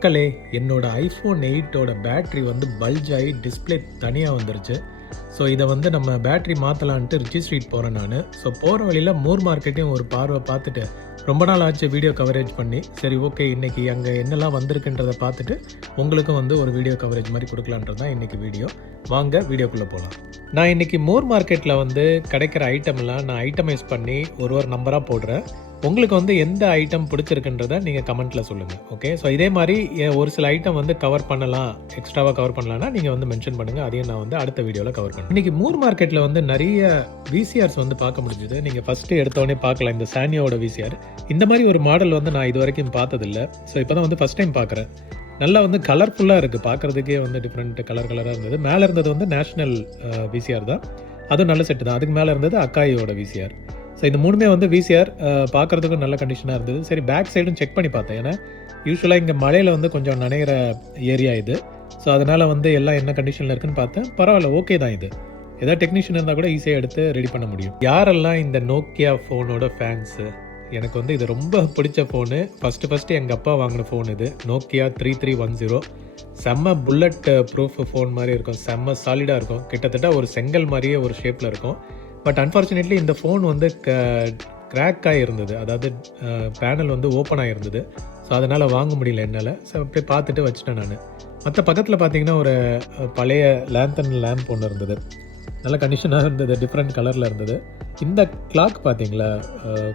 மக்களே, என்னோட iPhone 8ஓட battery வந்து பல்ஜ் ஆகி டிஸ்பிளே தனியாக வந்துருச்சு. ஸோ இதை வந்து நம்ம பேட்ரி மாற்றலான்ட்டு ரிச்சி ஸ்ட்ரீட் போகிறேன் நான். ஸோ போகிற வழியில் மூர் மார்க்கெட்டையும் ஒரு பார்வை பார்த்துட்டு ரொம்ப நாள் ஆச்சு வீடியோ கவரேஜ் பண்ணி, சரி ஓகே இன்றைக்கி அங்கே என்னெல்லாம் வந்திருக்குன்றதை பார்த்துட்டு உங்களுக்கும் வந்து ஒரு வீடியோ கவரேஜ் மாதிரி கொடுக்கலான்றது தான் இன்றைக்கி வீடியோ. வாங்க வீடியோக்குள்ளே போகலாம். நான் இன்றைக்கி மூர் மார்க்கெட்டில் வந்து கிடைக்கிற ஐட்டம்லாம் நான் ஐட்டமைஸ் பண்ணி ஒரு நம்பராக போடுறேன். உங்களுக்கு வந்து எந்த ஐட்டம் பிடிச்சிருக்குன்றதை நீங்கள் கமெண்ட்டில் சொல்லுங்கள். ஓகே, ஸோ இதே மாதிரி ஒரு சில ஐட்டம் வந்து கவர் பண்ணலாம், எக்ஸ்ட்ராவாக கவர் பண்ணலாம்னா நீங்கள் வந்து மென்ஷன் பண்ணுங்கள். அதையும் நான் வந்து அடுத்த வீடியோவில் கவர் பண்ணுறேன். இன்றைக்கி மூர் மார்க்கெட்டில் வந்து நிறைய விசிஆர்ஸ் வந்து பார்க்க முடிஞ்சுது. நீங்கள் ஃபஸ்ட்டு எடுத்தோடனே பார்க்கலாம் இந்த சானியோட விசிஆர். இந்த மாதிரி ஒரு மாடல் வந்து நான் இது வரைக்கும் பார்த்ததில்லை. ஸோ இப்போ தான் வந்து ஃபஸ்ட் டைம் பார்க்குறேன். நல்லா வந்து கலர்ஃபுல்லாக இருக்குது, பார்க்குறதுக்கே வந்து டிஃப்ரெண்ட் கலராக இருந்தது. மேலே இருந்தது வந்து நேஷ்னல் விசிஆர் தான், அதுவும் நல்ல செட்டு தான். அதுக்கு மேலே இருந்தது அக்காயோட விசிஆர். ஸோ இந்த மூணுமே வந்து விசிஆர் பார்க்குறதுக்கும் நல்ல கண்டிஷனாக இருந்தது. சரி, பேக் சைடும் செக் பண்ணி பார்த்தேன். ஏன்னா யூஸ்வலாக இங்கே மழையில் வந்து கொஞ்சம் நனைகிற ஏரியா இது. ஸோ அதனால் வந்து எல்லாம் என்ன கண்டிஷனில் இருக்குன்னு பார்த்தேன். பரவாயில்ல, ஓகே தான். இது ஏதாவது டெக்னீஷியன் இருந்தால் கூட ஈஸியாக எடுத்து ரெடி பண்ண முடியும். யாரெல்லாம் இந்த நோக்கியா ஃபோனோட ஃபேன்ஸு, எனக்கு வந்து இது ரொம்ப பிடிச்ச ஃபோனு. ஃபஸ்ட்டு எங்கள் அப்பா வாங்கின ஃபோன் இது, நோக்கியா 3310. செம்ம புல்லட் ப்ரூஃப் ஃபோன் மாதிரி இருக்கும், செம்ம சாலிடாக இருக்கும். கிட்டத்தட்ட ஒரு செங்கல் மாதிரியே ஒரு ஷேப்பில் இருக்கும். பட் அன்ஃபார்ச்சுனேட்லி இந்த ஃபோன் வந்து கிராக் ஆகிருந்தது, அதாவது பேனல் வந்து ஓப்பன் ஆகிருந்தது. ஸோ அதனால் வாங்க முடியல என்னால். ஸோ அப்படியே பார்த்துட்டு வச்சுட்டேன் நான். மற்ற பக்கத்தில் பார்த்தீங்கன்னா ஒரு பழைய லேந்தன் லேம்ப் ஒன்று இருந்தது, நல்ல கண்டிஷனாக இருந்தது, டிஃப்ரெண்ட் கலரில் இருந்தது. இந்த கிளாக் பார்த்தீங்களா,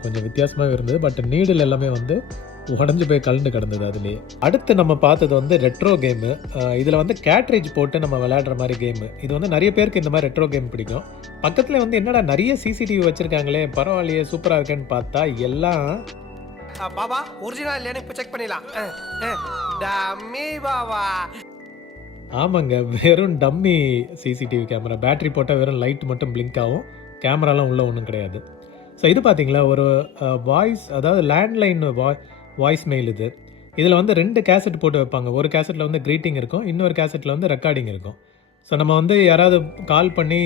கொஞ்சம் வித்தியாசமாகவே இருந்தது. பட் நீடில் எல்லாமே வந்து உடஞ்சி போய் கலந்து கிடந்தது அதுலேயே. அடுத்து நம்ம பார்த்தது வந்து ரெட்ரோ கேமு. இதில் வந்து கேட்ரேஜ் போட்டு நம்ம விளையாடுற மாதிரி கேமு. இது வந்து நிறைய பேருக்கு இந்த மாதிரி ரெட்ரோ கேம் பிடிக்கும். பக்கத்தில் வந்து என்னடா நிறைய சிசிடிவி வச்சுருக்காங்களே, பரவாயில்லையே சூப்பராக இருக்கேன்னு பார்த்தா எல்லாம் பாபா ஒரிஜினல் இல்லைன்னு இப்போ செக் பண்ணிடலாம். டம்மி பாபா. ஆமாங்க, வெறும் டம்மி சிசிடிவி கேமரா. பேட்டரி போட்டால் வெறும் லைட் மட்டும் பிளிங்க் ஆகும், கேமராலாம் உள்ளே ஒன்றும் கிடையாது. ஸோ இது பார்த்தீங்களா ஒரு வாய்ஸ், அதாவது லேண்ட்லைன் வாய்ஸ் மெயில். இதில் வந்து 2 கேசட் போட்டு வைப்பாங்க. ஒரு கேசட்டில் வந்து க்ரீட்டிங் இருக்கும், இன்னொரு கேசட்டில் வந்து ரெக்கார்டிங் இருக்கும். ஸோ நம்ம வந்து யாராவது கால் பண்ணி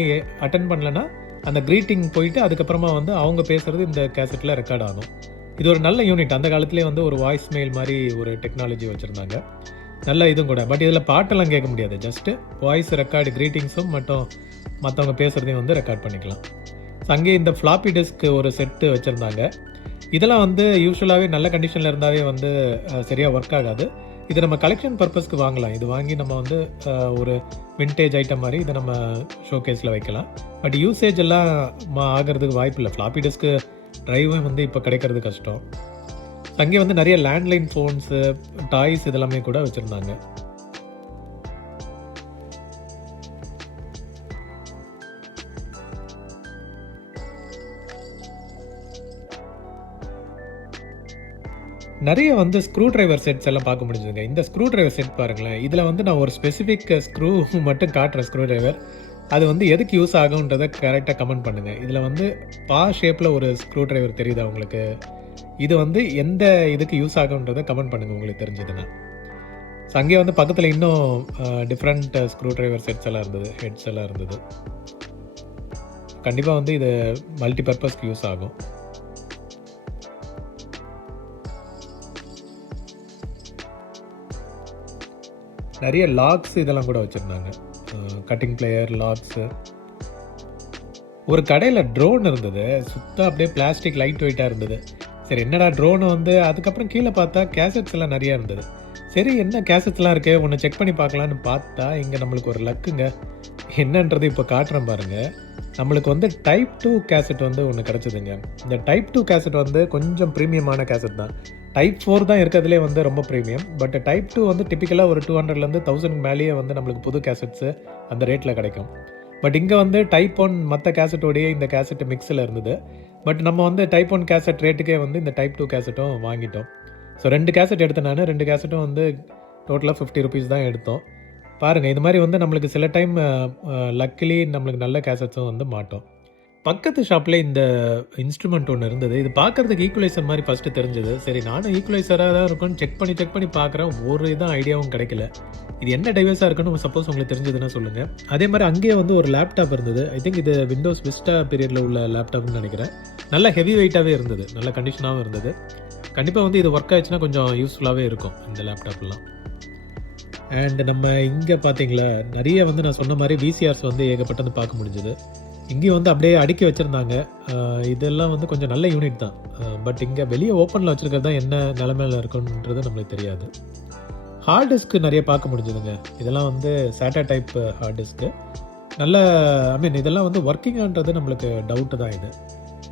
அட்டன் பண்ணலன்னா அந்த க்ரீட்டிங் போயிட்டு அதுக்கப்புறமா வந்து அவங்க பேசுகிறது இந்த கேசட்டில் ரெக்கார்ட் ஆகும். இது ஒரு நல்ல யூனிட். அந்த காலத்துலேயே வந்து ஒரு வாய்ஸ் மெயில் மாதிரி ஒரு டெக்னாலஜி வச்சுருந்தாங்க, நல்ல இதுவும் கூட. பட் இதில் பாட்டெல்லாம் கேட்க முடியாது, ஜஸ்ட்டு வாய்ஸ் ரெக்கார்டு, க்ரீட்டிங்ஸும் மட்டும் மற்றவங்க பேசுகிறதையும் வந்து ரெக்கார்ட் பண்ணிக்கலாம். ஸோ அங்கே இந்த ஃப்ளாப்பி டிஸ்க் ஒரு செட்டு வச்சுருந்தாங்க. இதெல்லாம் வந்து யூஸ்வலாகவே நல்ல கண்டிஷனில் இருந்தாவே வந்து சரியாக ஒர்க் ஆகாது. இது நம்ம கலெக்ஷன் பர்பஸ்க்கு வாங்கலாம். இது வாங்கி நம்ம வந்து ஒரு வின்டேஜ் ஐட்டம் மாதிரி இதை நம்ம ஷோகேஸில் வைக்கலாம். பட் யூசேஜ் எல்லாம் ஆகிறதுக்கு வாய்ப்பு இல்லை. ஃப்ளாப்பி டிஸ்க்கு ட்ரைவும் வந்து இப்போ கிடைக்கிறது கஷ்டம். அங்கே வந்து நிறைய லேண்ட்லைன் ஃபோன்ஸு, டாய்ஸ் இதெல்லாமே கூட வச்சுருந்தாங்க. நிறைய வந்து ஸ்க்ரூ ட்ரைவர் செட்ஸ் எல்லாம் பார்க்க முடிஞ்சுதுங்க. இந்த ஸ்க்ரூ ட்ரைவர் செட் பாருங்களேன். இதில் வந்து நான் ஒரு ஸ்பெசிஃபிக் ஸ்க்ரூ மட்டும் காட்டுறேன், ஸ்க்ரூ ட்ரைவர். அது வந்து எதுக்கு யூஸ் ஆகுன்றதை கரெக்டாக கமெண்ட் பண்ணுங்கள். இதில் வந்து ஷேப்பில் ஒரு ஸ்க்ரூ ட்ரைவர் தெரியுதா உங்களுக்கு? இது வந்து எந்த இதுக்கு யூஸ் ஆகுன்றதை கமெண்ட் பண்ணுங்கள் உங்களுக்கு தெரிஞ்சதுன்னா. ஸோ அங்கே வந்து பக்கத்தில் இன்னும் டிஃப்ரெண்ட் ஸ்க்ரூ ட்ரைவர் செட்ஸ் எல்லாம் இருந்தது, ஹெட்ஸ் எல்லாம் இருந்தது. கண்டிப்பாக வந்து இது மல்டி பர்பஸ்க்கு யூஸ் ஆகும். நிறைய லாக்ஸ் இதெல்லாம் கூட வச்சுருந்தாங்க, கட்டிங் பிளேயர், லாக்ஸு. ஒரு கடையில் ட்ரோன் இருந்தது, சுத்தம் அப்படியே பிளாஸ்டிக் லைட் வெயிட்டாக இருந்தது. சரி என்னடா ட்ரோனு வந்து, அதுக்கப்புறம் கீழே பார்த்தா கேசட்ஸ் எல்லாம் நிறையா இருந்தது. சரி என்ன கேசட்ஸ்லாம் இருக்கு, ஒன்று செக் பண்ணி பார்க்கலான்னு பார்த்தா இங்கே நம்மளுக்கு ஒரு லக்குங்க. என்னன்றது இப்போ காட்டுறேன் பாருங்கள். நம்மளுக்கு வந்து டைப் 2 கேசட் வந்து ஒன்று கிடச்சிதுங்க. இந்த டைப் 2 கேசட் வந்து கொஞ்சம் ப்ரீமியமான கேசட் தான். டைப் 4 தான் இருக்கிறதுலே வந்து ரொம்ப ப்ரீமியம். பட் டைப் 2 வந்து டிப்பிக்கலாக ஒரு 200லேருந்து 1000 மேலேயே வந்து நம்மளுக்கு புது கேசட்ஸு அந்த ரேட்டில் கிடைக்கும். பட் இங்கே வந்து டைப் 1 மற்ற கேசட்டோடையே இந்த கேசட் மிக்ஸில் இருந்தது. பட் நம்ம வந்து டைப் 1 கேசட் ரேட்டுக்கே வந்து இந்த டைப் 2 கேசட்டும் வாங்கிட்டோம். ஸோ 2 கேசட் எடுத்தேன் நான். 2 கேசட்டும் வந்து டோட்டலாக 50 ருபீஸ் தான் எடுத்தோம். பாருங்கள், இது மாதிரி வந்து நம்மளுக்கு சில டைம் லக்கிலி நம்மளுக்கு நல்ல கேசட்ஸும் வந்து மாட்டோம். பக்கத்து ஷாப்பில் இந்த இன்ஸ்ட்ருமெண்ட் ஒன்று இருந்தது. இது பார்க்குறதுக்கு ஈக்குவலைசர் மாதிரி ஃபஸ்ட்டு தெரிஞ்சது. சரி நானும் ஈக்குவலைசராக தான் இருக்கும்னு செக் பண்ணி பார்க்குறேன். ஒரு இதான் ஐடியாவும் கிடைக்கல. இது என்ன டிவைஸாக இருக்குன்னு சப்போஸ் உங்களுக்கு தெரிஞ்சதுன்னா சொல்லுங்கள். அதே மாதிரி அங்கேயே வந்து ஒரு லேப்டாப் இருந்தது. ஐ திங்க் இது விண்டோஸ் விஸ்டா பீரியடில் உள்ள லேப்டாப்னு நினைக்கிறேன். நல்ல ஹெவி வெயிட்டாகவே இருந்தது, நல்ல கண்டிஷனாகவும் இருந்தது. கண்டிப்பாக வந்து இது ஒர்க் ஆயிடுச்சுன்னா கொஞ்சம் யூஸ்ஃபுல்லாகவே இருக்கும் இந்த லேப்டாப்லாம். அண்ட் நம்ம இங்கே பார்த்தீங்களா, நிறைய வந்து நான் சொன்ன மாதிரி விசிஆர்ஸ் வந்து ஏகப்பட்டது பார்க்க முடிஞ்சது. இங்கேயும் வந்து அப்படியே அடுக்கி வச்சுருந்தாங்க. இதெல்லாம் வந்து கொஞ்சம் நல்ல யூனிட் தான். பட் இங்கே வெளியே ஓப்பனில் வச்சுருக்கிறது தான் என்ன நிலமையில இருக்குன்றது நம்மளுக்கு தெரியாது. ஹார்ட் டிஸ்க்கு நிறைய பார்க்க முடிஞ்சதுங்க. இதெல்லாம் வந்து SATA டைப் ஹார்ட் டிஸ்க்கு. நல்ல இதெல்லாம் வந்து ஒர்க்கிங்கான்றது நம்மளுக்கு டவுட்டு தான் இது.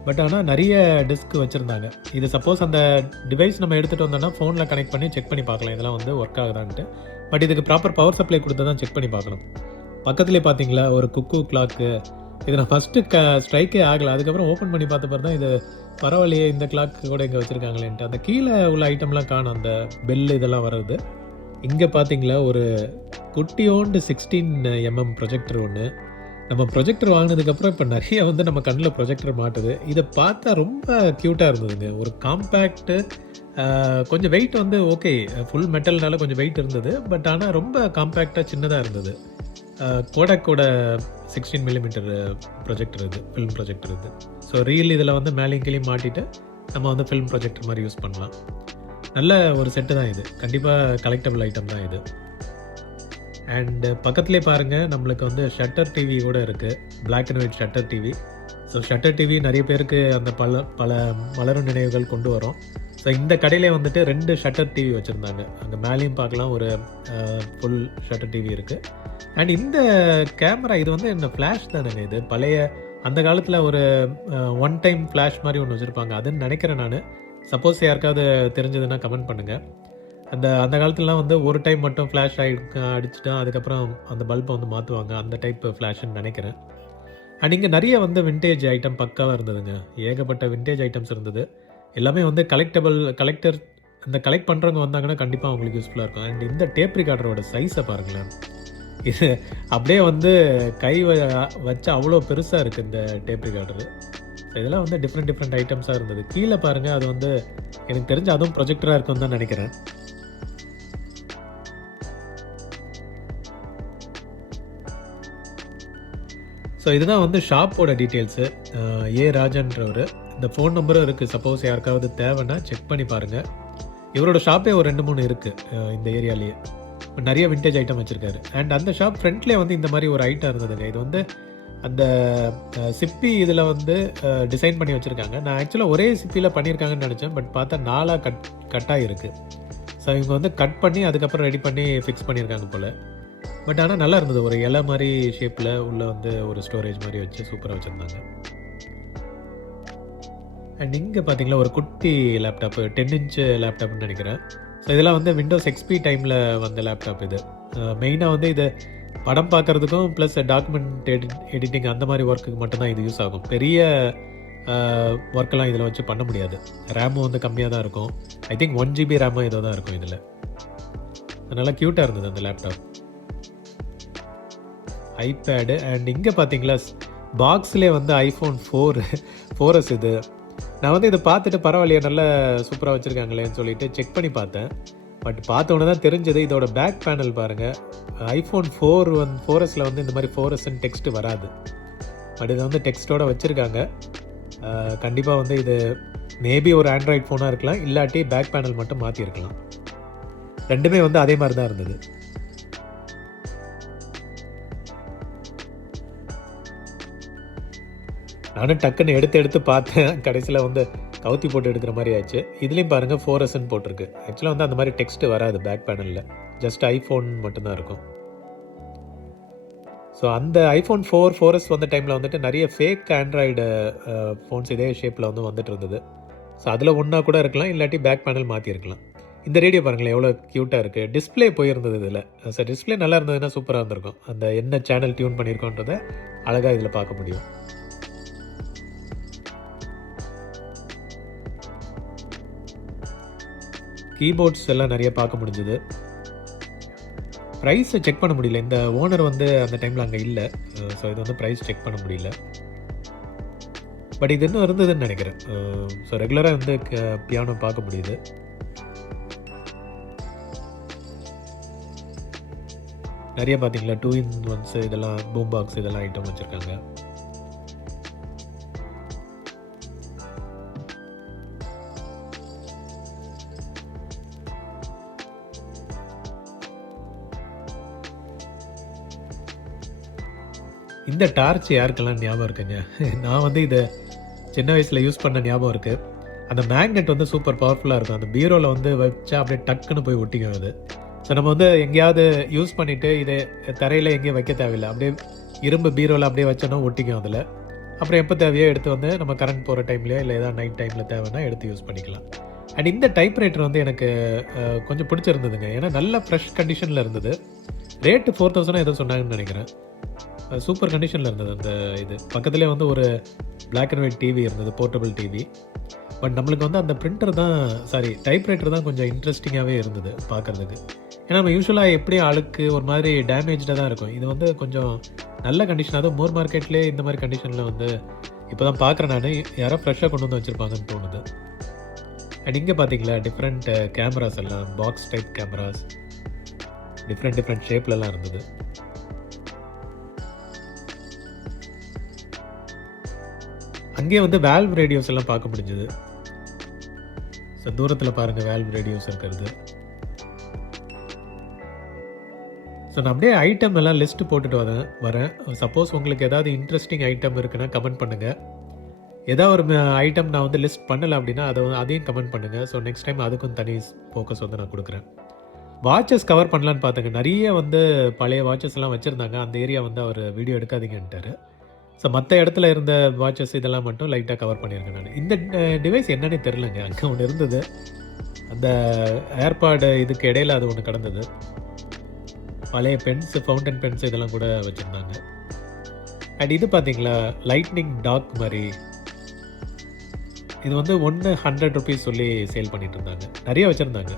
பட் ஆனால் நிறைய டிஸ்க் வச்சுருந்தாங்க. இது சப்போஸ் அந்த டிவைஸ் நம்ம எடுத்துகிட்டு வந்தோம்னா ஃபோனில் கனெக்ட் பண்ணி செக் பண்ணி பார்க்கலாம் இதெல்லாம் வந்து ஒர்க் ஆகுதான்ட்டு. பட் இதுக்கு ப்ராப்பர் பவர் சப்ளை கொடுத்து தான் செக் பண்ணி பார்க்கணும். பக்கத்துலேயே பார்த்தீங்களா ஒரு குக்கு கிளாக்கு. இது நான் ஃபஸ்ட்டு ஸ்ட்ரைக்கே ஆகலை. அதுக்கப்புறம் ஓப்பன் பண்ணி பார்த்த பிறகு தான் இது பரவாயில்லையே, இந்த கிளாக் கூட இங்கே வச்சுருக்காங்களேன்ட்டு. அந்த கீழே உள்ள ஐட்டம்லாம் காணும், அந்த பெல் இதெல்லாம் வர்றது. இங்கே பார்த்தீங்களா ஒரு குட்டியோண்டு 16mm ப்ரொஜெக்டர் ஒன்று. நம்ம ப்ரொஜெக்டர் வாங்கினதுக்கப்புறம் இப்போ நிறைய வந்து நம்ம கண்ணில் ப்ரொஜெக்டர் மாட்டுது. இதை பார்த்தா ரொம்ப க்யூட்டாக இருந்ததுங்க. ஒரு காம்பேக்ட்டு, கொஞ்சம் வெயிட் வந்து ஓகே, ஃபுல் மெட்டல்னால கொஞ்சம் வெயிட் இருந்தது. பட் ஆனால் ரொம்ப காம்பேக்டாக சின்னதாக இருந்தது. கோடாக்கோட 16mm ப்ரொஜெக்டர் இது, ஃபில்ம் ப்ரொஜெக்டர் இது. ஸோ ரீல் இதில் வந்து மேலேயும் கீழேயும் மாட்டிட்டு நம்ம வந்து ஃபில்ம் ப்ரொஜெக்டர் மாதிரி யூஸ் பண்ணலாம். நல்ல ஒரு செட்டு தான் இது. கண்டிப்பாக கலெக்டபிள் ஐட்டம் தான் இது. அண்டு பக்கத்துலேயே பாருங்கள், நம்மளுக்கு வந்து ஷட்டர் டிவி கூட இருக்குது. Black and white shutter TV. So shutter TV நிறைய பேருக்கு அந்த பல மலரும் நினைவுகள் கொண்டு வரும். ஸோ இந்த கடையிலே வந்துட்டு 2 ஷட்டர் டிவி வச்சுருந்தாங்க. அங்கே மேலேயும் பார்க்கலாம் ஒரு ஃபுல் ஷட்டர் டிவி இருக்குது. அண்ட் இந்த கேமரா இது வந்து இந்த ஃப்ளாஷ் தானேங்க, இது பழைய அந்த காலத்தில் ஒரு ஒன் டைம் ஃப்ளாஷ் மாதிரி ஒன்று வச்சுருப்பாங்க. அதுன்னு நினைக்கிறேன் நான். சப்போஸ் யாருக்காவது தெரிஞ்சதுன்னா கமெண்ட் பண்ணுங்கள். அந்த காலத்துலலாம் வந்து ஒரு டைம் மட்டும் ஃப்ளாஷ் அடிச்சுட்டா அதுக்கப்புறம் அந்த பல்பை வந்து மாற்றுவாங்க. அந்த டைப் ஃப்ளாஷ்ன்னு நினைக்கிறேன். அண்ட் இங்கே நிறைய வந்து விண்டேஜ் ஐட்டம் பக்காவாக இருந்ததுங்க. ஏகப்பட்ட விண்டேஜ் ஐட்டம்ஸ் இருந்தது. எல்லாமே வந்து கலெக்டர் இந்த கலெக்ட் பண்ணுறவங்க வந்தாங்கன்னா கண்டிப்பாக அவங்களுக்கு யூஸ்ஃபுல்லாக இருக்கும். அண்ட் இந்த டேப் ரிகார்டரோட சைஸை பாருங்களேன். இது அப்படியே வந்து கை வச்சா அவ்வளோ பெருசாக இருக்குது இந்த டேப் ரிகார்டரு. இதெல்லாம் வந்து டிஃப்ரெண்ட் ஐட்டம்ஸாக இருந்தது. கீழே பாருங்கள், அது வந்து எனக்கு தெரிஞ்சு அதுவும் ப்ரொஜெக்டராக இருக்குன்னு தான் நினைக்கிறேன். ஸோ இதுதான் வந்து ஷாப்போட டீட்டெயில்ஸு. ஏ ராஜன்றவர். இந்த ஃபோன் நம்பரும் இருக்குது. சப்போஸ் யாருக்காவது தேவைன்னா செக் பண்ணி பாருங்கள். இவரோட ஷாப்பே ஒரு 2-3 இருக்குது இந்த ஏரியாலேயே. நிறைய விண்டேஜ் ஐட்டம் வச்சுருக்காரு. அண்ட் அந்த ஷாப் ஃப்ரண்ட்லேயே வந்து இந்த மாதிரி ஒரு ஐட்டம் இருந்ததுங்க. இது வந்து அந்த சிப்பி இதில் வந்து டிசைன் பண்ணி வச்சுருக்காங்க. நான் ஆக்சுவலாக ஒரே சிப்பியில் பண்ணியிருக்காங்கன்னு நினச்சேன். பட் பார்த்தா 4 கட்டாக இருக்குது. ஸோ இவங்க வந்து கட் பண்ணி அதுக்கப்புறம் ரெடி பண்ணி ஃபிக்ஸ் பண்ணியிருக்காங்க போல். பட் ஆனால் நல்லா இருந்தது. ஒரு இலை மாதிரி ஷேப்பில் உள்ளே வந்து ஒரு ஸ்டோரேஜ் மாதிரி வச்சு சூப்பராக வச்சுருந்தாங்க. அண்ட் இங்கே பார்த்தீங்களா ஒரு குட்டி லேப்டாப்பு, 10 இன்ச் லேப்டாப்னு நினைக்கிறேன். ஸோ இதெல்லாம் வந்து விண்டோஸ் XP டைமில் வந்த லேப்டாப் இது. மெயினாக வந்து இது படம் பார்க்குறதுக்கும் ப்ளஸ் டாக்குமெண்ட் எடிட்டிங் அந்த மாதிரி ஒர்க்குக்கு மட்டும்தான் இது யூஸ் ஆகும். பெரிய ஒர்க்கெல்லாம் இதில் வச்சு பண்ண முடியாது. ரேமும் வந்து கம்மியாக தான் இருக்கும். ஐ திங்க் 1 GB ரேமோ ஏதோ தான் இருக்கும் இதில். நல்லா க்யூட்டாக இருந்தது அந்த லேப்டாப். ஐபேடு. அண்ட் இங்கே பார்த்தீங்களா பாக்ஸ்லேயே வந்து iPhone 4S இது. நான் வந்து இதை பார்த்துட்டு பரவாயில்லையே, நல்லா சூப்பராக வச்சுருக்காங்களேன்னு சொல்லிட்டு செக் பண்ணி பார்த்தேன். பட் பார்த்தோன்னே தான் தெரிஞ்சது. இதோட பேக் பேனல் பாருங்கள். iPhone 4S வந்து இந்த மாதிரி 4Sன்னு டெக்ஸ்ட்டு வராது. பட் இதை வந்து டெக்ஸ்ட்டோடு வச்சுருக்காங்க. கண்டிப்பாக வந்து இது மேபி ஒரு ஆண்ட்ராய்ட் ஃபோனாக இருக்கலாம், இல்லாட்டி பேக் பேனல் மட்டும் மாற்றிருக்கலாம். ரெண்டுமே வந்து அதே மாதிரி தான் இருந்தது. நானும் டக்குன்னு எடுத்து பார்த்தேன். கடைசியில் வந்து கவுத்தி போட்டு எடுக்கிற மாதிரி ஆச்சு. இதுலேயும் பாருங்கள் 4Sன்னு போட்டிருக்கு. ஆக்சுவலாக வந்து அந்த மாதிரி டெக்ஸ்ட்டு வராது பேக் பேனலில். ஜஸ்ட் iPhone மட்டும்தான் இருக்கும். ஸோ அந்த iPhone 4S வந்த டைமில் வந்துட்டு நிறைய ஃபேக் ஆண்ட்ராய்டு ஃபோன்ஸ் இதே ஷேப்பில் வந்து வந்துட்டு இருந்தது. ஸோ அதில் ஒன்றா கூட இருக்கலாம், இல்லாட்டி பேக் பேனல் மாற்றிருக்கலாம். இந்த ரேடியோ பாருங்களேன் எவ்வளோ க்யூட்டாக இருக்குது. டிஸ்பிளே போயிருந்தது இதில். ஸோ டிஸ்பிளே நல்லா இருந்ததுன்னா சூப்பராக இருந்திருக்கும். அந்த என்ன சேனல் டியூன் பண்ணியிருக்கோன்றதை அழகாக இதில் பார்க்க முடியும். கீபோர்ட்ஸ் எல்லாம் நிறைய பார்க்க முடிஞ்சுது. ப்ரைஸை செக் பண்ண முடியல. இந்த ஓனர் வந்து அந்த டைமில் அங்கே இல்லை. ஸோ இது வந்து ப்ரைஸ் செக் பண்ண முடியல. பட் இது இன்னும் இருந்ததுன்னு நினைக்கிறேன். ஸோ ரெகுலராக வந்து பியானோ பார்க்க முடியுது. நிறைய பார்த்தீங்களா 2-in-1 இதெல்லாம் பூம் பாக்ஸ் இதெல்லாம் ஐட்டம் வச்சுருக்காங்க. இந்த டார்ச் யாருக்கெல்லாம் ஞாபகம் இருக்குங்க? நான் வந்து இத சின்ன வயசுல யூஸ் பண்ண ஞாபகம் இருக்கு. அந்த மேக்னெட் வந்து சூப்பர் பவர்ஃபுல்லா இருக்கும். அந்த பீரோல வந்து வச்சா அப்படியே டக்குன்னு போய் ஒட்டிக்கும் அது. ஸோ நம்ம வந்து எங்கேயாவது யூஸ் பண்ணிட்டு இத தரையில எங்கேயும் வைக்க தேவையில்ல. அப்படியே இரும்பு பீரோல அப்படியே வச்சோம்னா ஒட்டிக்கும் அதுல. அப்புறம் எப்போ தேவையோ எடுத்து வந்து நம்ம கரண்ட் போகிற டைம்லையோ இல்லை ஏதாவது நைட் டைமில் தேவைன்னா எடுத்து யூஸ் பண்ணிக்கலாம். அண்ட் இந்த டைப்ரைட்டர் வந்து எனக்கு கொஞ்சம் பிடிச்சிருந்ததுங்க. ஏன்னா நல்ல ஃப்ரெஷ் கண்டிஷனில் இருந்தது. ரேட்டு 4000 ஏதோ சொன்னாங்கன்னு நினைக்கிறேன். சூப்பர் கண்டிஷனில் இருந்தது அந்த இது. பக்கத்துலேயே வந்து ஒரு பிளாக் அண்ட் ஒயிட் டிவி இருந்தது, போர்ட்டபிள் டிவி. பட் நம்மளுக்கு வந்து அந்த பிரிண்டர் தான் டைப்ரைட்டர் தான் கொஞ்சம் இன்ட்ரெஸ்டிங்காகவே இருந்தது பார்க்குறதுக்கு. ஏன்னா நம்ம யூஸ்வலாக எப்படி அழுக்கு ஒரு மாதிரி டேமேஜாக தான் இருக்கும். இது வந்து கொஞ்சம் நல்ல கண்டிஷன். அதுவும் மூர் மார்க்கெட்லேயே இந்த மாதிரி கண்டிஷனில் வந்து இப்போ தான் பார்க்குறேன் நான். யாரோ ஃப்ரெஷ்ஷாக கொண்டு வந்து வச்சுருப்பாங்கன்னு தோணுது. அண்ட் இங்கே பார்த்தீங்களா டிஃப்ரெண்ட் கேமராஸ் எல்லாம் பாக்ஸ் டைப் கேமராஸ் டிஃப்ரெண்ட் ஷேப்லலாம் இருந்தது. அங்கேயே வந்து வேல்வ் ரேடியோஸ் எல்லாம் பார்க்க முடிஞ்சது. ஸோ தூரத்தில் பாருங்கள் வேல்வ் ரேடியோஸ் இருக்கிறது. ஸோ நான் அப்படியே ஐட்டம் எல்லாம் லிஸ்ட்டு போட்டுட்டு வரேன். சப்போஸ் உங்களுக்கு ஏதாவது இன்ட்ரெஸ்டிங் ஐட்டம் இருக்குன்னா கமெண்ட் பண்ணுங்கள். ஏதாவது ஒரு ஐட்டம் நான் வந்து லிஸ்ட் பண்ணலை அப்படின்னா அதையும் கமெண்ட் பண்ணுங்கள். ஸோ நெக்ஸ்ட் டைம் அதுக்கும் தனி ஃபோக்கஸ் வந்து நான் கொடுக்குறேன். வாட்சஸ் கவர் பண்ணலான்னு பார்த்துங்க. நிறைய வந்து பழைய வாட்சஸ் எல்லாம் வச்சுருந்தாங்க. அந்த ஏரியா வந்து அவர் வீடியோ எடுக்காதீங்கன்ட்டார். ஸோ மற்ற இடத்துல இருந்த வாட்சஸ் இதெல்லாம் மட்டும் லைட்டாக கவர் பண்ணியிருக்கேன் நான். இந்த டிவைஸ் என்னன்னே தெரிலங்க. அங்கே ஒன்று இருந்தது, அந்த ஏர்பாடு இதுக்கு இடையில அது ஒன்று கிடந்தது. பழைய பென்ஸ், ஃபவுண்டன் பென்ஸ் இதெல்லாம் கூட வச்சுருந்தாங்க. அண்ட் இது பார்த்தீங்களா லைட்னிங் டாக் மாதிரி. இது வந்து 100 rupees சொல்லி சேல் பண்ணிட்டு இருந்தாங்க. நிறைய வச்சுருந்தாங்க.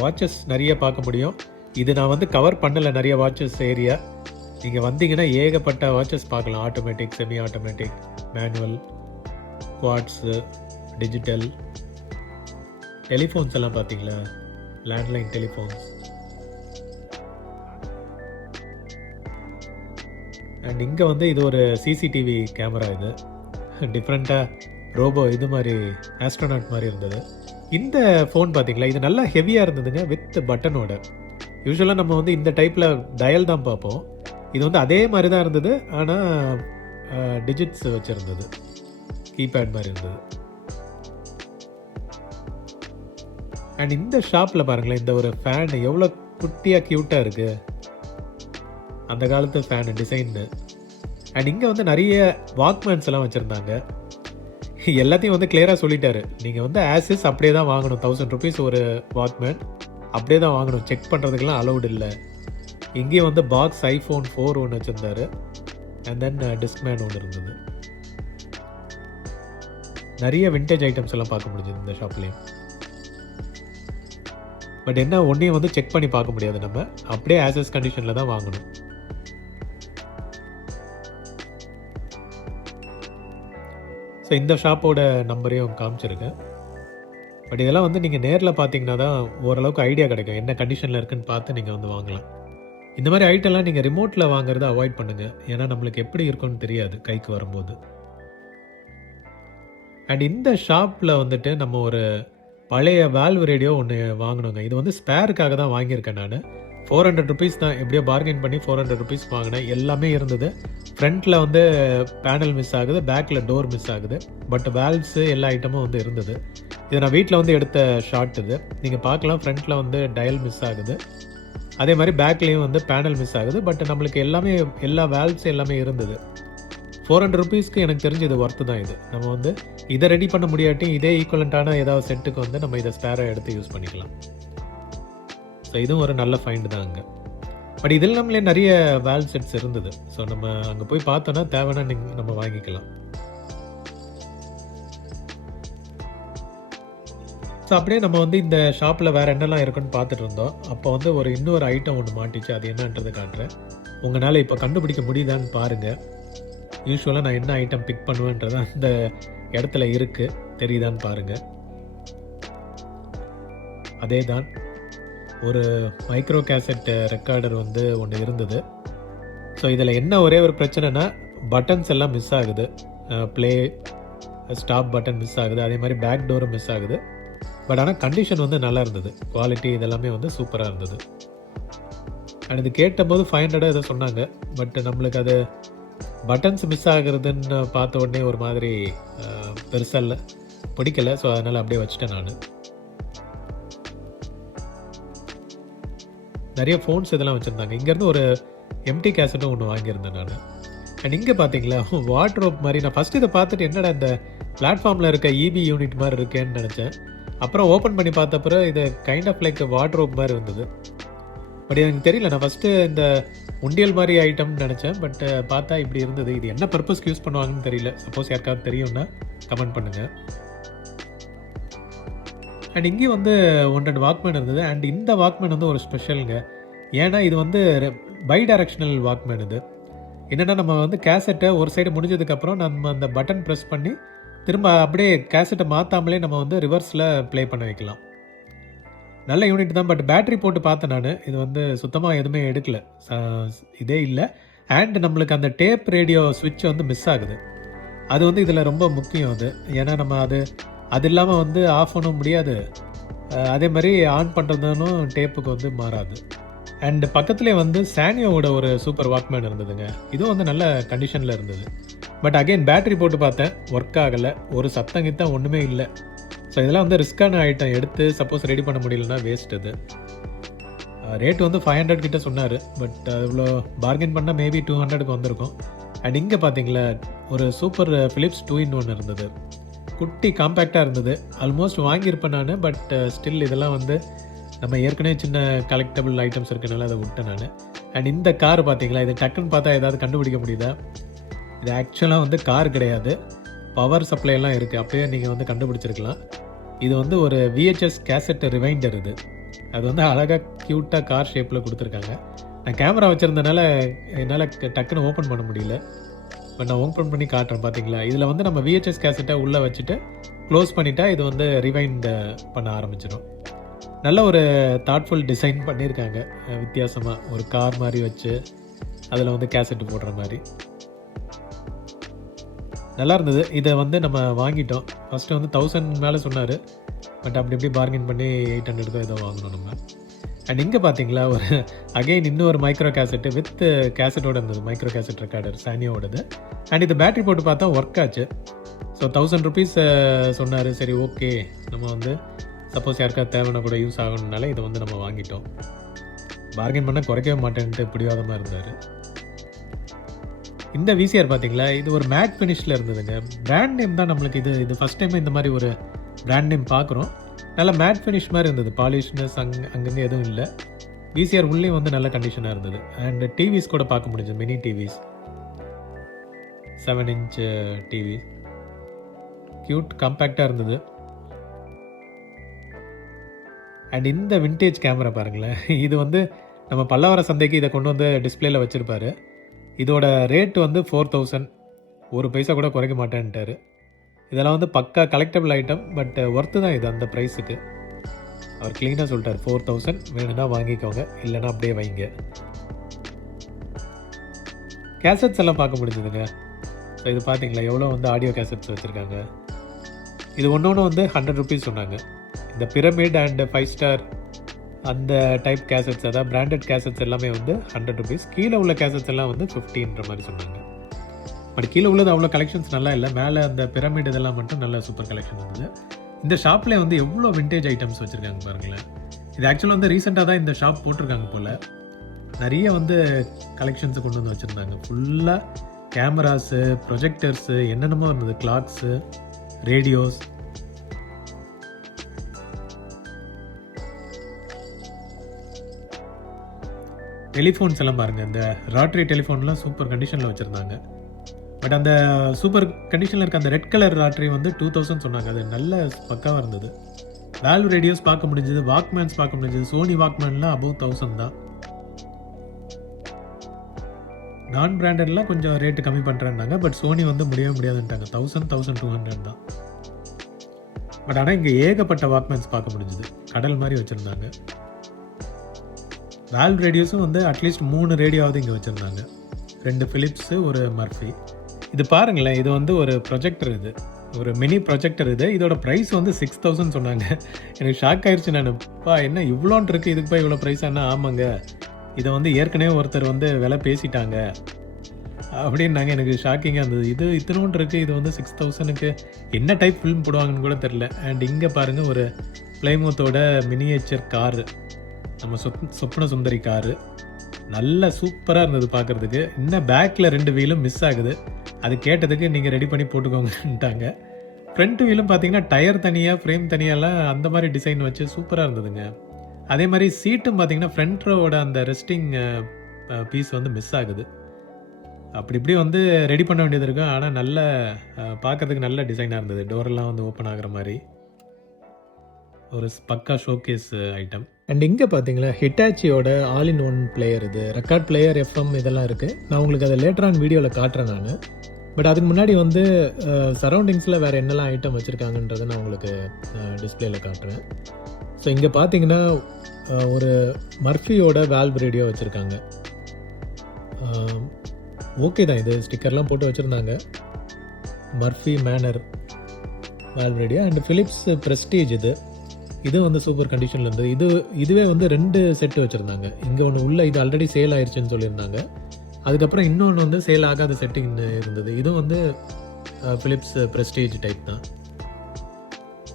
வாட்சஸ் நிறைய பார்க்க முடியும். இது நான் வந்து கவர் பண்ணலை நிறைய வாட்சஸ் ஏரியா. நீங்கள் வந்தீங்கன்னா ஏகப்பட்ட வாட்சஸ் பார்க்கலாம். Automatic, semi automatic, manual, quartz, digital. Telephones எல்லாம் பார்த்தீங்களா, லேண்ட்லைன் டெலிஃபோன்ஸ். அண்ட் இங்கே வந்து இது ஒரு சிசிடிவி கேமரா. இது டிஃப்ரெண்ட்டாக ரோபோ இது மாதிரி ஆஸ்ட்ரோனாட் மாதிரி இருந்தது. இந்த ஃபோன் பார்த்தீங்களா, இது நல்லா ஹெவியாக இருந்ததுங்க வித் பட்டனோட. யூஸ்வலாக நம்ம வந்து இந்த டைப்பில் டயல் தான் பார்ப்போம். இது வந்து அதே மாதிரி தான் இருந்தது, ஆனால் டிஜிட்ஸ் வச்சுருந்தது, கீபேட் மாதிரி இருந்தது. அண்ட் இந்த ஷாப்பில் பாருங்களேன், இந்த ஒரு ஃபேன் எவ்வளோ குட்டியாக க்யூட்டாக இருக்குது. அந்த காலத்து ஃபேனு டிசைன்னு. அண்ட் இங்கே வந்து நிறைய வாக்மேன்ஸ் எல்லாம் வச்சுருந்தாங்க. எல்லாத்தையும் வந்து கிளியராக சொல்லிட்டாரு, நீங்கள் வந்து ஆசிஸ் அப்படியே தான் வாங்கணும். 1000 rupees ஒரு வாக்மேன் அப்படியே தான் வாங்கணும். செக் பண்ணுறதுக்கெல்லாம் அலௌடு இல்லை. இங்கேயும் வந்து பாக்ஸ் iPhone 4 ஒன்று வச்சுருந்தாரு. அண்ட் தென் டிஸ்க்மேன் ஒன்று இருந்தது. நிறைய விண்டேஜ் ஐட்டம்ஸ் எல்லாம் பார்க்க முடிஞ்சது இந்த ஷாப்லேயும். பட் என்ன ஒன்றையும் வந்து செக் பண்ணி பார்க்க முடியாது, நம்ம அப்படியே ஆசஸ் கண்டிஷனில் தான் வாங்கணும். ஸோ இந்த ஷாப்போட நம்பரையும் காமிச்சிருக்கேன். பட் இதெல்லாம் வந்து நீங்கள் நேரில் பார்த்தீங்கன்னா தான் ஓரளவுக்கு ஐடியா கிடைக்கும், என்ன கண்டிஷனில் இருக்குன்னு பார்த்து நீங்கள் வந்து வாங்கலாம். இந்த மாதிரி ஐட்டம்லாம் நீங்கள் ரிமோட்டில் வாங்குறத அவாய்ட் பண்ணுங்கள். ஏன்னா நம்மளுக்கு எப்படி இருக்குன்னு தெரியாது கைக்கு வரும்போது. அண்ட் இந்த ஷாப்பில் வந்துட்டு நம்ம ஒரு பழைய வால்வ் ரேடியோ ஒன்று வாங்கணுங்க. இது வந்து ஸ்பேருக்காக தான் வாங்கியிருக்கேன் நான். 400 rupees தான், எப்படியோ பார்கெயின் பண்ணி 400 rupees வாங்கினேன். எல்லாமே இருந்தது. ஃப்ரண்ட்டில் வந்து பேனல் மிஸ் ஆகுது, பேக்கில் டோர் மிஸ் ஆகுது. பட் வேல்வ்ஸு எல்லா ஐட்டமும் வந்து இருந்தது. இது நான் வீட்டில் வந்து எடுத்த ஷார்ட் இது. நீங்கள் பார்க்கலாம், ஃப்ரண்ட்டில் வந்து டயல் மிஸ் ஆகுது, அதே மாதிரி பேக்லேயும் வந்து பேனல் மிஸ் ஆகுது. பட் நம்மளுக்கு எல்லாமே எல்லா வேல்வ்ஸ் எல்லாமே இருந்தது. 400 rupeesக்கு எனக்கு தெரிஞ்சு இது ஒர்த்து தான். இது நம்ம வந்து இதை ரெடி பண்ண முடியாட்டி இதே ஈக்குவலண்ட்டான ஏதாவது செட்டுக்கு வந்து நம்ம இதை ஸ்பேராக எடுத்து யூஸ் பண்ணிக்கலாம். ஸோ இதுவும் ஒரு நல்ல ஃபைண்டு தான் அங்கே. பட் இது இல்லாமலே நிறைய வேல்வ் செட்ஸ் இருந்தது. ஸோ நம்ம அங்கே போய் பார்த்தோன்னா தேவைன்னா நம்ம வாங்கிக்கலாம். ஸோ அப்படியே நம்ம வந்து இந்த ஷாப்பில் வேறு என்னெல்லாம் இருக்குன்னு பார்த்துட்டு இருந்தோம். அப்போ வந்து இன்னொரு ஐட்டம் ஒன்று மாட்டிச்சு. அது என்னன்றது காட்டுறேன். உங்களால் இப்போ கண்டுபிடிக்க முடியுதான்னு பாருங்கள். யூஸ்வலாக நான் என்ன ஐட்டம் பிக் பண்ணுவேன்றது அந்த இடத்துல இருக்குது, தெரியுதான்னு பாருங்கள். அதே தான், ஒரு மைக்ரோ கேசட் ரெக்கார்டர் வந்து ஒன்று இருந்தது. ஸோ இதில் என்ன ஒரே ஒரு பிரச்சனைனா பட்டன்ஸ் எல்லாம் மிஸ் ஆகுது. ப்ளே ஸ்டாப் பட்டன் மிஸ் ஆகுது, அதே மாதிரி பேக் டோரும் மிஸ் ஆகுது. பட் ஆனால் கண்டிஷன் வந்து நல்லா இருந்தது, குவாலிட்டி இதெல்லாமே வந்து சூப்பராக இருந்தது. அண்ட் இது கேட்டபோது 500 ஏதோ சொன்னாங்க. பட் நம்மளுக்கு அது பட்டன்ஸ் மிஸ் ஆகுறதுன்னு பார்த்த உடனே ஒரு மாதிரி பெருசாக இல்லை, பிடிக்கல. ஸோ அதனால் அப்படியே வச்சுட்டேன் நான். நிறைய ஃபோன்ஸ் இதெல்லாம் வச்சுருந்தாங்க. இங்கேருந்து ஒரு எம்டி கேசட்டும் ஒன்று வாங்கியிருந்தேன் நான். அண்ட் இங்கே பார்த்தீங்களா வாட்ரோப் மாதிரி. நான் ஃபஸ்ட்டு இதை பார்த்துட்டு என்னடா இந்த பிளாட்ஃபார்மில் இருக்க இபி யூனிட் மாதிரி இருக்கேன்னு நினச்சேன். அப்புறம் ஓப்பன் பண்ணி பார்த்தப்பறம் இது கைண்ட் ஆஃப் லைக் வாட்ரோப் மாதிரி இருந்தது. பட் எனக்கு தெரியல, நான் ஃபஸ்ட்டு இந்த உண்டியல் மாதிரி ஐட்டம்னு நினச்சேன். பட் பார்த்தா இப்படி இருந்தது. இது என்ன பர்பஸ்க்கு யூஸ் பண்ணுவாங்கன்னு தெரியல. சப்போஸ் யாருக்காவது தெரியும்னா கமெண்ட் பண்ணுங்கள். அண்ட் இங்கேயும் வந்து 100 வாக்மேன் இருந்தது. அண்ட் இந்த வாக்மேன் வந்து ஒரு ஸ்பெஷலுங்க. ஏன்னா இது வந்து பை டைரக்ஷனல் வாக்மேன். இது என்னென்னா நம்ம வந்து கேசட்டை ஒரு சைடு முடிஞ்சதுக்கப்புறம் நம்ம அந்த பட்டன் ப்ரெஸ் பண்ணி திரும்ப அப்படியே கேசட்டை மாற்றாமலே நம்ம வந்து ரிவர்ஸில் ப்ளே பண்ண வைக்கலாம். நல்ல யூனிட் தான். பட் பேட்ரி போட்டு பார்த்தேன் நான். இது வந்து சுத்தமாக எதுவுமே எடுக்கல, இதே இல்லை. அண்ட் நம்மளுக்கு அந்த டேப் ரேடியோ ஸ்விட்ச் வந்து மிஸ் ஆகுது. அது வந்து இதில் ரொம்ப முக்கியம். அது ஏன்னா நம்ம அது இல்லாமல் வந்து ஆஃப் பண்ண முடியாது, அதே மாதிரி ஆன் பண்ணுறதுனும் டேப்புக்கு வந்து மாறாது. அண்ட் பக்கத்துலேயே வந்து சானியோவோட ஒரு சூப்பர் வாக்மேன் இருந்ததுங்க. இதுவும் வந்து நல்ல கண்டிஷனில் இருந்தது. பட் அகெயின் பேட்ரி போட்டு பார்த்தேன், ஒர்க் ஆகலை. ஒரு சத்தங்கித்தான் ஒன்றுமே இல்லை. ஸோ இதெல்லாம் வந்து ரிஸ்க்கான ஐட்டம். எடுத்து சப்போஸ் ரெடி பண்ண முடியலன்னா வேஸ்ட். இது ரேட் வந்து 500 கிட்ட சொன்னார். பட் இவ்வளோ பார்கெயின் பண்ணால் மேபி 200க்கு வந்திருக்கும். அண்ட் இங்கே பார்த்தீங்களா ஒரு சூப்பர் ஃபிலிப்ஸ் 2-in-1 இருந்தது. குட்டி காம்பேக்டாக இருந்தது. ஆல்மோஸ்ட் வாங்கியிருப்பேன் நான். பட் ஸ்டில் இதெல்லாம் வந்து நம்ம ஏற்கனவே சின்ன கலெக்டபிள் ஐட்டம்ஸ் இருக்கனால அதை விட்டேன் நான். அண்ட் இந்த கார் பார்த்தீங்களா, இது டக்குன்னு பார்த்தா ஏதாவது கண்டுபிடிக்க முடியுதா? இது ஆக்சுவலாக வந்து கார் கிடையாது, பவர் சப்ளைலாம் இருக்குது. அப்படியே நீங்கள் வந்து கண்டுபிடிச்சிருக்கலாம். இது வந்து ஒரு VHS கேசட் ரிவைண்டர். அது வந்து அழகாக க்யூட்டாக கார் ஷேப்பில் கொடுத்துருக்காங்க. நான் கேமரா வச்சுருந்தனால என்னால் டக்குன்னு ஓப்பன் பண்ண முடியல. பட் நான் ஓப்பன் பண்ணி காட்டுறேன். பார்த்தீங்களா, இதில் வந்து நம்ம VHS கேசட்டை உள்ளே வச்சுட்டு க்ளோஸ் பண்ணிட்டா இது வந்து ரிவைண்ட் பண்ண ஆரம்பிச்சிடும். நல்ல ஒரு தாட்ஃபுல் டிசைன் பண்ணியிருக்காங்க. வித்தியாசமாக ஒரு கார் மாதிரி வச்சு அதில் வந்து கேசட்டு போடுற மாதிரி நல்லா இருந்தது. இதை வந்து நம்ம வாங்கிட்டோம். ஃபஸ்ட்டு வந்து 1000 மேலே சொன்னார். பட் அப்படி எப்படி பார்கெயின் பண்ணி 800 ஏதோ வாங்கணும் நம்ம. அண்ட் இங்கே பார்த்தீங்களா ஒரு அகெயின் இன்னொரு மைக்ரோ கேசட்டு வித் கேசட்டோடு இருந்தது. மைக்ரோ கேசட் ரெக்கார்டர் சானியோடது. அண்ட் இது பேட்ரி போட்டு பார்த்தா ஒர்க் ஆச்சு. ஸோ 1000 rupees சொன்னார். சரி ஓகே, நம்ம வந்து சப்போஸ் யாருக்காவது தேவைன்னா கூட யூஸ் ஆகணுனால இதை வந்து நம்ம வாங்கிட்டோம். பார்கெயின் பண்ண குறைக்கவே மாட்டேன்ட்டு பிடிவாதமாக இருந்தார். இந்த VCR பார்த்தீங்களா, இது ஒரு மேட் ஃபினிஷில் இருந்ததுங்க. பிராண்ட் நேம் தான் நம்மளுக்கு. இது ஃபஸ்ட் டைம் இந்த மாதிரி ஒரு பிராண்ட் நேம் பார்க்குறோம். நல்லா மேட் ஃபினிஷ் மாதிரி இருந்தது. பாலிஷ்னஸ் அங்கங்கே எதுவும் இல்லை. VCR உள்ளே வந்து நல்ல கண்டிஷனாக இருந்தது. அண்ட் டிவிஸ் கூட பார்க்க முடிஞ்சது. Mini TVs, 7-inch TV, cute காம்பேக்டாக இருந்தது. அண்ட் இந்த விண்டேஜ் கேமரா பாருங்களேன். இது வந்து நம்ம பல்லவர சந்தைக்கு இதை கொண்டு வந்து டிஸ்பிளேயில் வச்சுருப்பாரு. இதோட ரேட் வந்து 4000. ஒரு பைசா கூட குறைக்க மாட்டேன்ட்டார். இதெல்லாம் வந்து பக்கா கலெக்டபிள் ஐட்டம். பட் ஒர்த்து தான் இது அந்த ப்ரைஸுக்கு. அவர் க்ளீனாக சொல்லிட்டார் 4000, வேணும்னா வாங்கிக்கோங்க, இல்லைனா அப்படியே வைங்க. கேசட்ஸ் எல்லாம் பார்க்க முடிஞ்சதுங்க. ஸோ இது பார்த்தீங்களா எவ்வளோ வந்து ஆடியோ கேசட்ஸ் வச்சுருக்காங்க. இது ஒன்று வந்து 100 rupees சொன்னாங்க. இந்த பிரமிட் அண்ட் 5 star அந்த டைப் கேசட்ஸ், அதாவது பிராண்டட் கேசட்ஸ் எல்லாமே வந்து 100 rupees. கீழே உள்ள கேசட்ஸ் எல்லாம் வந்து 50ன்ற மாதிரி சொன்னாங்க. பட் கீழே உள்ளது அவ்வளோ கலெக்ஷன்ஸ் நல்லா இல்லை. மேலே அந்த பிரமிட் இதெல்லாம் மட்டும் நல்ல சூப்பர் கலெக்ஷன் இருந்தது. இந்த ஷாப்பில் வந்து எவ்வளோ விண்டேஜ் ஐட்டம்ஸ் வச்சுருக்காங்க பாருங்களேன். இது ஆக்சுவலாக வந்து ரீசெண்டாக தான் இந்த ஷாப் போட்டிருக்காங்க போல். நிறைய வந்து கலெக்ஷன்ஸை கொண்டு வந்து வச்சுருந்தாங்க. ஃபுல்லாக கேமராஸு, ப்ரொஜெக்டர்ஸு, என்னென்னமோ இருந்தது, கிளாக்ஸு, ரேடியோஸ். டெலிஃபோன்ஸ் எல்லாம் பாருங்கள். இந்த ராட்ரி டெலிஃபோன்லாம் சூப்பர் கண்டிஷனில் வச்சுருந்தாங்க. பட் அந்த சூப்பர் கண்டிஷனில் இருக்க அந்த ரெட் கலர் ராட்ரி வந்து 2000 சொன்னாங்க. அது நல்ல பக்காவாக இருந்தது. வேல்வ் ரேடியோஸ் பார்க்க முடிஞ்சது, வாக்மேன்ஸ் பார்க்க முடிஞ்சது. சோனி வாக்மேன்லாம் above 1000 தான். நான் பிராண்டட்லாம் கொஞ்சம் ரேட்டு கம்மி பண்ணுறேன்னாங்க. பட் சோனி வந்து முடியவே முடியாதுன்ட்டாங்க. 1200 தான். பட் ஆனால் இங்கே ஏகப்பட்ட வாக்மேன்ஸ் பார்க்க முடிஞ்சது. கடல் மாதிரி வச்சுருந்தாங்க. வேல்வ் ரேடியோஸும் வந்து அட்லீஸ்ட் 3 ரேடியோவாவது இங்கே வச்சுருந்தாங்க. 2 ஃபிலிப்ஸு, ஒரு மர்ஃபி. இது பாருங்களேன், இது வந்து ஒரு ப்ரொஜெக்டர் இது. ஒரு மினி ப்ரொஜெக்டர் இது. இதோட ப்ரைஸ் வந்து 6000 சொன்னாங்க. எனக்கு ஷாக் ஆயிடுச்சு நானு. அப்பா என்ன இவ்வளோன்ட்டு இருக்குது, இதுக்கு போய் இவ்வளோ ப்ரைஸானா? ஆமாங்க. இதை வந்து ஏற்கனவே ஒருத்தர் வந்து விலை பேசிட்டாங்க அப்படின்னாங்க. எனக்கு ஷாக்கிங்காக இருந்தது. இது இத்தனோண்டு இருக்குது, இது வந்து 6000க்கு என்ன டைப் ஃபில்ம் போடுவாங்கன்னு கூட தெரில. அண்ட் இங்கே பாருங்கள், ஒரு பிளைமூத்தோட மினியேச்சர் காரு, நம்ம சொப்ன சுந்தரி காரு. நல்ல சூப்பராக இருந்தது பார்க்குறதுக்கு. இன்னும் பேக்கில் 2 வீலும் மிஸ் ஆகுது. அது கேட்டதுக்கு நீங்கள் ரெடி பண்ணி போட்டுக்கோங்கன்ட்டாங்க. ஃப்ரண்ட் வீலும் பார்த்தீங்கன்னா டயர் தனியாக, ஃப்ரேம் தனியாலாம் அந்த மாதிரி டிசைன் வச்சு சூப்பராக இருந்ததுங்க. அதே மாதிரி சீட்டும் பார்த்தீங்கன்னா ஃப்ரண்ட் ரோவோட அந்த ரெஸ்டிங் பீஸ் வந்து மிஸ் ஆகுது. அப்படி இப்படி வந்து ரெடி பண்ண வேண்டியது இருக்கும். ஆனால் நல்ல பார்க்கறதுக்கு நல்ல டிசைனாக இருந்தது. டோரெல்லாம் வந்து ஓப்பன் ஆகிற மாதிரி ஒரு பக்கா ஷோகேஸ் ஐட்டம். அண்ட் இங்கே பார்த்தீங்களா, ஹிட்டாச்சியோட ஆல் இன் ஒன் பிளேயர் இது. ரெக்கார்ட் பிளேயர், எஃப்எம் இதெல்லாம் இருக்குது. நான் உங்களுக்கு அதை லேட்டரான வீடியோவில் காட்டுறேன் நான். பட் அதுக்கு முன்னாடி வந்து சரௌண்டிங்ஸில் வேறு என்னெல்லாம் ஐட்டம் வச்சுருக்காங்கன்றதை நான் உங்களுக்கு டிஸ்பிளேயில் காட்டுறேன். ஸோ இங்கே பார்த்தீங்கன்னா ஒரு மர்ஃபியோட வால்வ் ரேடியோ வச்சுருக்காங்க. ஓகே தான், இது ஸ்டிக்கர்லாம் போட்டு வச்சுருந்தாங்க. Murphy manor valve radio. And Philips Prestige இது வந்து சூப்பர் கண்டிஷனில் இருந்தது. இதுவே வந்து 2 செட்டு வச்சுருந்தாங்க. இங்கே ஒன்று உள்ள, இது ஆல்ரெடி சேல் ஆயிடுச்சுன்னு சொல்லியிருந்தாங்க. அதுக்கப்புறம் இன்னொன்று வந்து சேல் ஆகாத செட்டிங் இருந்தது. இதுவும் வந்து ஃபிலிப்ஸ் ப்ரெஸ்டீஜ் டைப் தான்.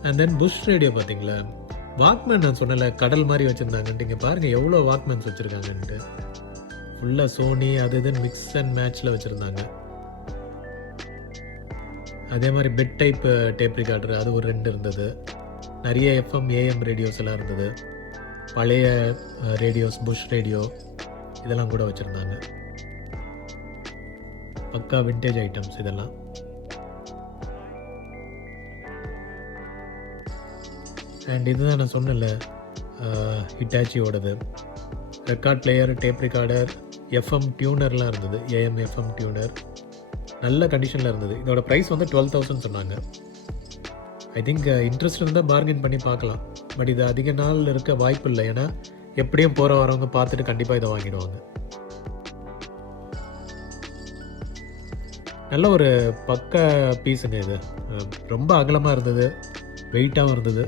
அண்ட் தென் புஷ் ரேடியோ பார்த்தீங்களா, வாக்மேன் நான் சொன்னல கடல் மாதிரி வச்சுருந்தாங்கன்ட்டு. இங்கே பாருங்கள் எவ்வளோ வாக்மேன்ஸ் வச்சுருக்காங்கன்ட்டு. ஃபுல்லாக சோனி அது இதுன்னு மிக்ஸ் அண்ட் மேட்ச்சில் வச்சுருந்தாங்க. அதே மாதிரி பெட் டைப் டேப் ரிகார்டர் அது ஒரு 2 இருந்தது. நிறைய எஃப்எம் ஏஎம் ரேடியோஸ் எல்லாம் இருந்தது. பழைய ரேடியோஸ், புஷ் ரேடியோ இதெல்லாம் கூட வச்சுருந்தாங்க. பக்கா விண்டேஜ் ஐட்டம்ஸ் இதெல்லாம். அண்ட் இதுதான் நான் சொன்னல ஹிட்டாச்சியோடது. Record player, tape recorder, FM டியூனர்லாம் இருந்தது. ஏஎம் எஃப்எம் டியூனர் நல்ல கண்டிஷனில் இருந்தது. இதோட ப்ரைஸ் வந்து 12,000 சொன்னாங்க. ஐ திங்க் இன்ட்ரெஸ்ட் இருந்தால் பார்கெயின் பண்ணி பார்க்கலாம். பட் இது அதிக நாள் இருக்க வாய்ப்பு இல்லை. ஏன்னா எப்படியும் போகிற வரவங்க பார்த்துட்டு கண்டிப்பாக இதை வாங்கிடுவாங்க. நல்ல ஒரு பக்க பீஸுங்க இது. ரொம்ப அகலமாக இருந்தது, வெயிட்டாகவும் இருந்தது.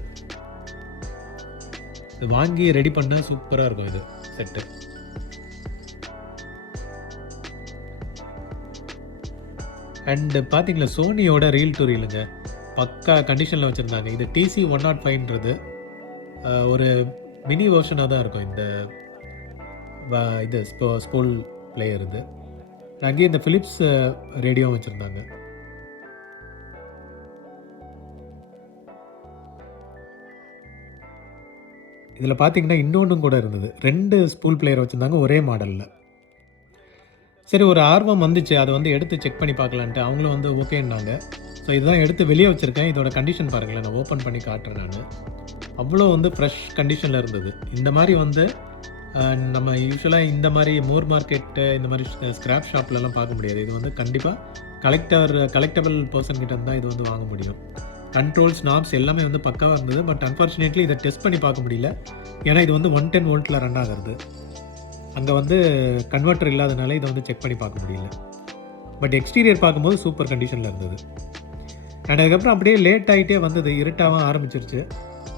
இது வாங்கி ரெடி பண்ண சூப்பராக இருக்கும் இது செட்டு. அண்டு பார்த்தீங்களா, சோனியோட ரீல் டு ரீலுங்க பக்கா கண்டிஷனில் வச்சுருந்தாங்க. இது TC 105ன்றது ஒரு மினி வெர்ஷனாக தான் இருக்கும். இது ஸ்போல் பிளேயர் இது. அங்கேயே இந்த ஃபிலிப்ஸ் ரேடியோ வச்சுருந்தாங்க. இதில் பார்த்தீங்கன்னா இன்னொன்றும் கூட இருந்தது. 2 ஸ்பூல் பிளேயர் வச்சுருந்தாங்க ஒரே மாடலில். சரி, ஒரு ஆர்வம் வந்துச்சு, அதை வந்து எடுத்து செக் பண்ணி பார்க்கலான்ட்டு அவங்களும் வந்து ஓகேன்னாங்க. ஸோ இதுதான் எடுத்து வெளியே வச்சுருக்கேன். இதோட கண்டிஷன் பாருங்களேன், நான் ஓப்பன் பண்ணி காட்டுறேன். நான் அவ்வளோ வந்து ஃப்ரெஷ் கண்டிஷனில் இருந்தது. இந்த மாதிரி வந்து நம்ம யூஸ்வலாக இந்த மாதிரி மூர் மார்க்கெட்டு, இந்த மாதிரி ஸ்கிராப் ஷாப்லலாம் பார்க்க முடியாது. இது வந்து கண்டிப்பாக கலெக்டபிள் பர்சன் கிட்ட தான் இது வந்து வாங்க முடியும். கண்ட்ரோல்ஸ், நாப்ஸ் எல்லாமே வந்து பக்காவாக இருந்தது. பட் அன்ஃபார்ச்சுனேட்லி இதை டெஸ்ட் பண்ணி பார்க்க முடியல. ஏன்னா இது வந்து 110 வோல்ட்டில் ரன் ஆகிறது. அங்கே வந்து கன்வெர்ட்டர் இல்லாதனால இதை வந்து செக் பண்ணி பார்க்க முடியல. பட் எக்ஸ்டீரியர் பார்க்கும்போது சூப்பர் கண்டிஷனில் இருந்தது. அண்ட் அதுக்கப்புறம் அப்படியே லேட் ஆகிட்டே வந்தது, இருட்டாக ஆரம்பிச்சிருச்சு.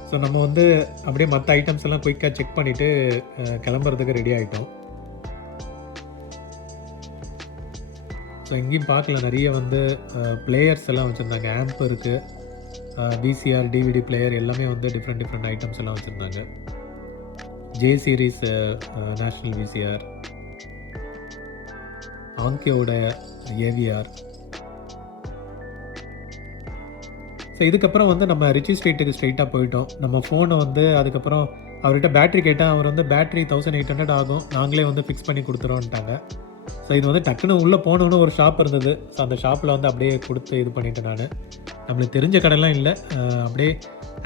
ஸோ நம்ம வந்து அப்படியே மற்ற ஐட்டம்ஸ் எல்லாம் குயிக்காக செக் பண்ணிவிட்டு கிளம்புறதுக்கு ரெடி ஆகிட்டோம். ஸோ எங்கேயும் பார்க்கல, நிறைய வந்து பிளேயர்ஸ் எல்லாம் வச்சுருந்தாங்க. ஆம்ப் இருக்குது, VCR, DVD பிளேயர் எல்லாமே வந்து டிஃப்ரெண்ட் ஐட்டம்ஸ் எல்லாம் வச்சுருந்தாங்க. J series national VCR, ஆங்கியோட AVR. So இதுக்கப்புறம் வந்து நம்ம ரிச்சி ஸ்ட்ரீட்டுக்கு ஸ்ட்ரைட்டாக போயிட்டோம். நம்ம ஃபோனை வந்து அதுக்கப்புறம் அவர்கிட்ட பேட்ரி கேட்டால் அவர் வந்து பேட்ரி 1800 ஆகும், நாங்களே வந்து ஃபிக்ஸ் பண்ணி கொடுத்துறோன்ட்டாங்க. ஸோ இது வந்து டக்குன்னு உள்ளே போனோன்னு ஒரு ஷாப் இருந்தது. ஸோ அந்த ஷாப்பில் வந்து அப்படியே கொடுத்து இது பண்ணிட்டேன் நான். நம்மளுக்கு தெரிஞ்ச கடைலாம் இல்லை, அப்படியே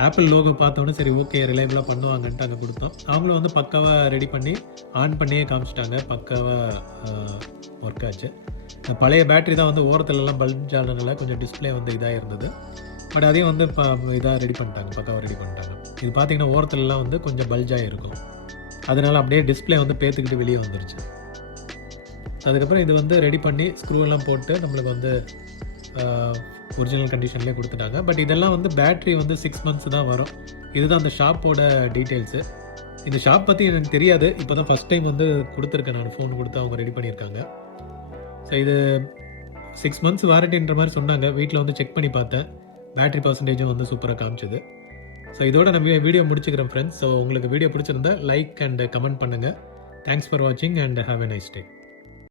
ஆப்பிள் லோகோ பார்த்தோன்னே சரி ஓகே ரிலையபிளாக பண்ணுவாங்கன்ட்டு அங்கே கொடுத்தோம். அவங்களும் வந்து பக்காவாக ரெடி பண்ணி ஆன் பண்ணியே காமிச்சிட்டாங்க. பக்காவாக ஒர்க் ஆச்சு. இந்த பழைய பேட்ரி தான் வந்து ஓரத்துலலாம் பல்ப் ஆனதுனால கொஞ்சம் டிஸ்பிளே வந்து இதாக இருந்தது. பட் அதையும் வந்து இப்போ இதாக ரெடி பண்ணிட்டாங்க, பக்காவாக ரெடி பண்ணிட்டாங்க. இது பார்த்தீங்கன்னா ஓரத்துலலாம் வந்து கொஞ்சம் பல்ஜாக இருக்கும், அதனால் அப்படியே டிஸ்பிளே வந்து பேத்துக்கிட்டு வெளியே வந்துருச்சு. அதுக்கப்புறம் இது வந்து ரெடி பண்ணி ஸ்க்ரூவெல்லாம் போட்டு நம்மளுக்கு வந்து ஒரிஜினல் கண்டிஷன்லேயே கொடுத்துட்டாங்க. பட் இதெல்லாம் வந்து பேட்ரி வந்து 6 months தான் வரும். இதுதான் அந்த ஷாப்போட டீட்டெயில்ஸு. இந்த ஷாப் பற்றி எனக்கு தெரியாது. இப்போ தான் ஃபஸ்ட் டைம் வந்து கொடுத்துருக்கேன் நான், ஃபோன் கொடுத்து அவங்க ரெடி பண்ணியிருக்காங்க. ஸோ இது 6 months வாரண்டின்ற மாதிரி சொன்னாங்க. வீட்டில் வந்து செக் பண்ணி பார்த்தேன். பேட்ரி பர்சன்டேஜும் வந்து சூப்பராக காமிச்சது. ஸோ இதோட நம்ம வீடியோ முடிச்சுக்கிறேன் ஃப்ரெண்ட்ஸ். ஸோ உங்களுக்கு வீடியோ பிடிச்சிருந்தா லைக் அண்ட் கமெண்ட் பண்ணுங்கள். தேங்க்ஸ் ஃபார் வாட்சிங் and have a nice day.